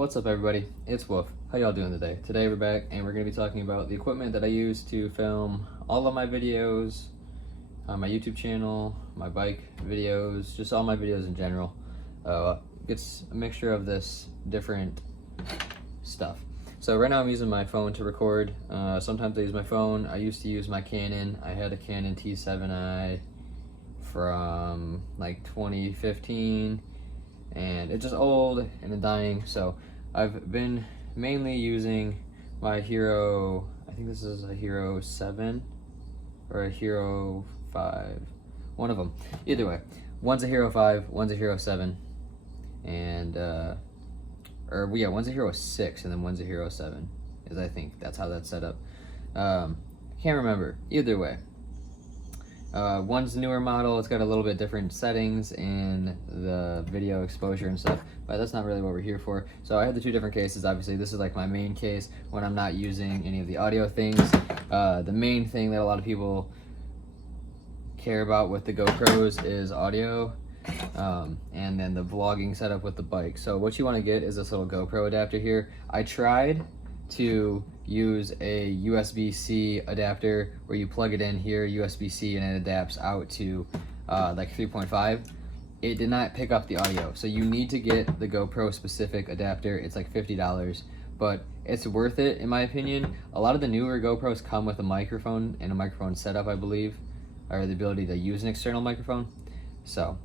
What's up everybody, it's Wolf. How y'all doing today? Today we're back and we're going to be talking about the equipment that I use to film all of my videos, my YouTube channel, my bike videos, just all my videos in general. It's a mixture of this different stuff. So right now I'm using my phone to record. Sometimes I use my phone. I used to use my Canon. I had a Canon T7i from like 2015 and it's just old and dying, so I've been mainly using my Hero, I think this is a Hero 7 or a Hero 5, one of them. Either way, one's a Hero 5, one's a Hero 7, and one's a Hero 6 and then one's a Hero 7, is I think that's how that's set up. Can't remember, either way. One's newer model, it's got a little bit different settings in the video exposure and stuff, but that's not really what we're here for. So I have the two different cases. Obviously this is like my main case when I'm not using any of the audio things. The main thing that a lot of people care about with the GoPros is audio, and then the vlogging setup with the bike. So what you want to get is this little GoPro adapter here. I tried to use a USB-C adapter where you plug it in here, USB-C, and it adapts out to like 3.5. It did not pick up the audio, so you need to get the GoPro specific adapter. It's like $50, but it's worth it in my opinion. A lot of the newer GoPros come with a microphone and a microphone setup, I believe, or the ability to use an external microphone. So,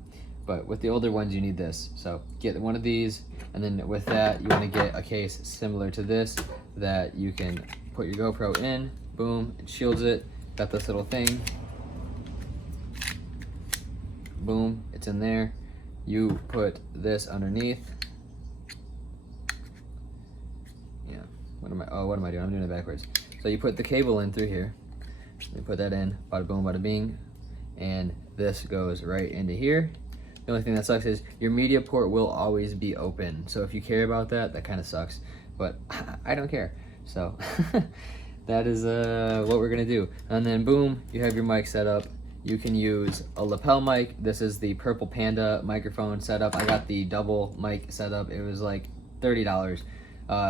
but with the older ones you need this. So get one of these, and then with that you want to get a case similar to this that you can put your GoPro in, boom, it shields it, got this little thing, boom, it's in there. You put this underneath. Yeah, what am I doing? I'm doing it backwards. So you put the cable in through here, you put that in, bada boom, bada bing, and this goes right into here. The only thing that sucks is your media port will always be open. So if you care about that, that kind of sucks. But I don't care. So that is what we're gonna do. And then boom, you have your mic set up. You can use a lapel mic. This is the Purple Panda microphone setup. I got the double mic setup. It was like $30.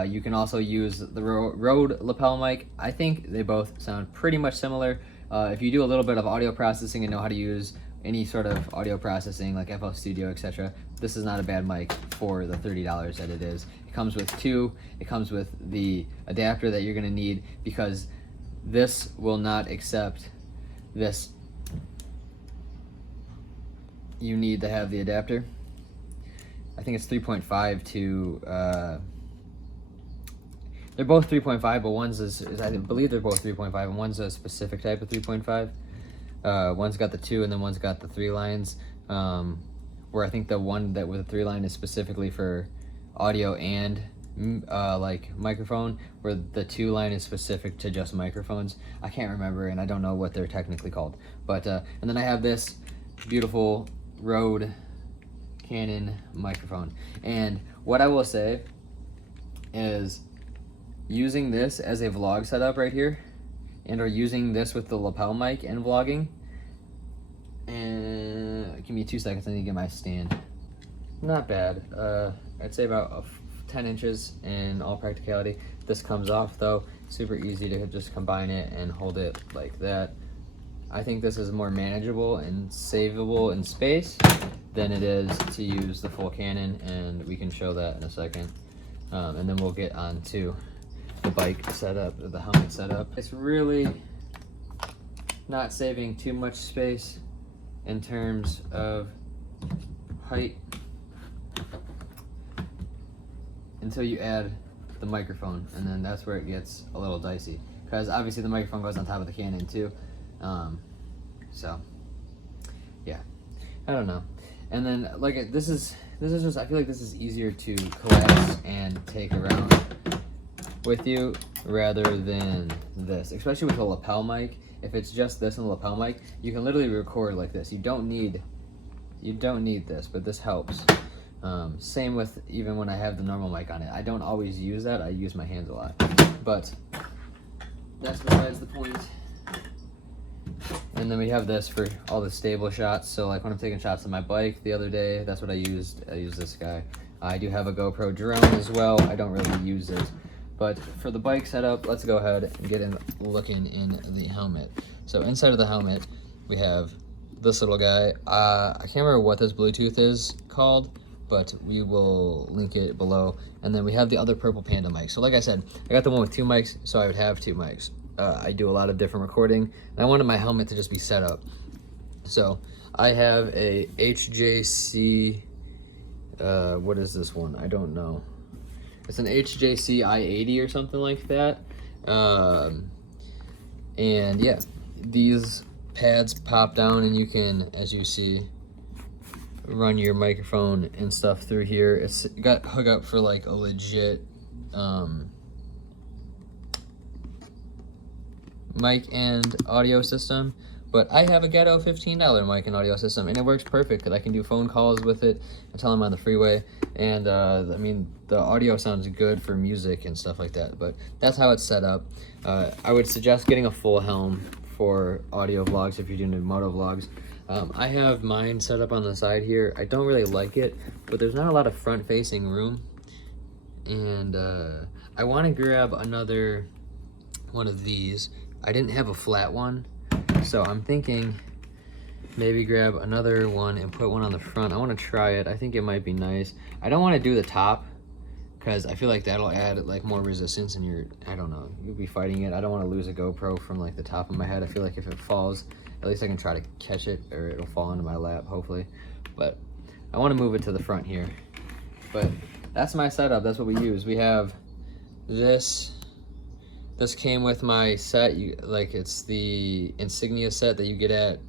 You can also use the Rode lapel mic. I think they both sound pretty much similar. If you do a little bit of audio processing and know how to use any sort of audio processing like FL Studio, etc., this is not a bad mic for the $30 that it is. It comes with two. It comes with the adapter that you're going to need because this will not accept this. You need to have the adapter. I think it's 3.5 to they're both 3.5, but one's I believe they're both 3.5 and one's a specific type of 3.5. One's got the 2 and then one's got the 3 lines, where I think the one that with the 3 line is specifically for audio and like microphone, where the 2 line is specific to just microphones. I can't remember and I don't know what they're technically called, but and then I have this beautiful Rode Canon microphone. And what I will say is using this as a vlog setup right here, and or using this with the lapel mic and vlogging, and give me 2 seconds, I need to get my stand. Not bad. I'd say about 10 inches in all practicality. This comes off though, super easy to just combine it and hold it like that. I think this is more manageable and savable in space than it is to use the full Canon, and we can show that in a second. And then we'll get on to the bike setup, the helmet setup. It's really not saving too much space in terms of height until you add the microphone, and then that's where it gets a little dicey, because obviously the microphone goes on top of the Canon too. So yeah, I don't know. And then like this is just, I feel like this is easier to collapse and take around with you rather than this, especially with a lapel mic. If it's just this and a lapel mic, you can literally record like this. You don't need this, but this helps. Same with even when I have the normal mic on it. I don't always use that. I use my hands a lot, but that's besides the point. And then we have this for all the stable shots. So like when I'm taking shots on my bike the other day, that's what I used. I used this guy. I do have a GoPro drone as well. I don't really use it. But for the bike setup, let's go ahead and get in looking in the helmet. So inside of the helmet, we have this little guy. I can't remember what this Bluetooth is called, but we will link it below. And then we have the other purple Panda mic. So like I said, I got the one with 2 mics, so I would have 2 mics. I do a lot of different recording, and I wanted my helmet to just be set up. So I have a HJC, what is this one? I don't know. It's an HJC i80 or something like that. And yeah, these pads pop down and you can, as you see, run your microphone and stuff through here. It's got hook up for like a legit mic and audio system, but I have a ghetto $15 mic and audio system, and it works perfect because I can do phone calls with it until I'm on the freeway. And I mean, the audio sounds good for music and stuff like that, but that's how it's set up. I would suggest getting a full helm for audio vlogs if you're doing motovlogs. I have mine set up on the side here. I don't really like it, but there's not a lot of front facing room, and I want to grab another one of these. I didn't have a flat one, so I'm thinking maybe grab another one and put one on the front. I want to try it. I think it might be nice. I don't want to do the top because I feel like that'll add like more resistance, and I don't know, you'll be fighting it. I don't want to lose a GoPro from like the top of my head. I feel like if it falls, at least I can try to catch it, or it'll fall into my lap hopefully. But I want to move it to the front here. But that's my setup. That's what we use. We have this. This came with my set. It's the insignia set that you get at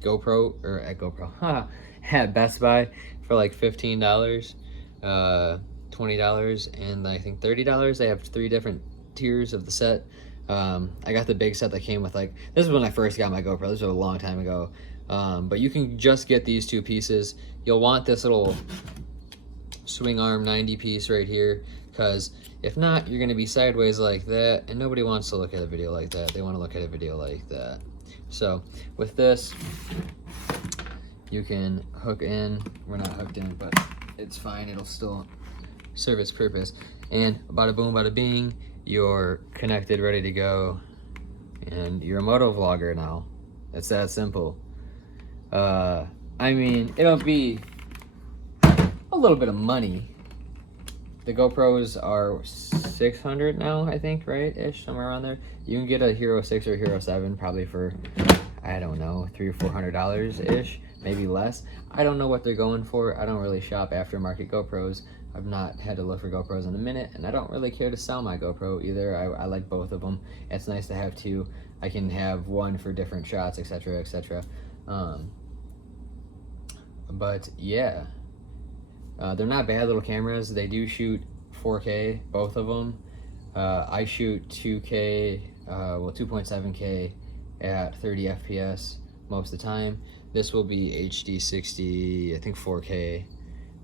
GoPro, or at GoPro, at Best Buy for like $15, $20, and I think $30. They have 3 different tiers of the set. I got the big set that came with like, this is when I first got my GoPro. This was a long time ago. But you can just get these 2 pieces. You'll want this little swing arm 90 piece right here, because if not, you're going to be sideways like that, and nobody wants to look at a video like that. They want to look at a video like that. So with this, you can hook in. We're not hooked in, but it's fine. It'll still serve its purpose. And bada boom, bada bing, you're connected, ready to go, and you're a motovlogger now. It's that simple. I mean, it'll be a little bit of money. The GoPros are $600 now, I think, right? Ish, somewhere around there. You can get a Hero 6 or Hero 7 probably for, I don't know, $300 or $400 ish, maybe less. I don't know what they're going for. I don't really shop aftermarket GoPros. I've not had to look for GoPros in a minute, and I don't really care to sell my GoPro either. I like both of them. It's nice to have 2. I can have one for different shots, etc., etc. But yeah. They're not bad little cameras. They do shoot 4K, both of them. I shoot 2K, 2.7K at 30 FPS most of the time. This will be HD 60, I think 4K,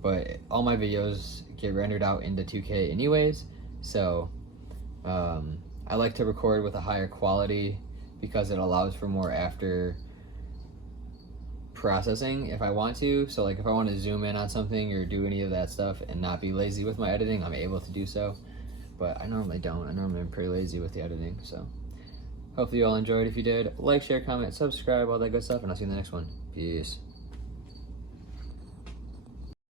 but all my videos get rendered out into 2K anyways. So I like to record with a higher quality because it allows for more after processing if I want to. So like if I want to zoom in on something or do any of that stuff and not be lazy with my editing, I'm able to do so. But I normally don't. I normally am pretty lazy with the editing. So hopefully you all enjoyed. If you did, like, share, comment, subscribe, all that good stuff, and I'll see you in the next one. Peace.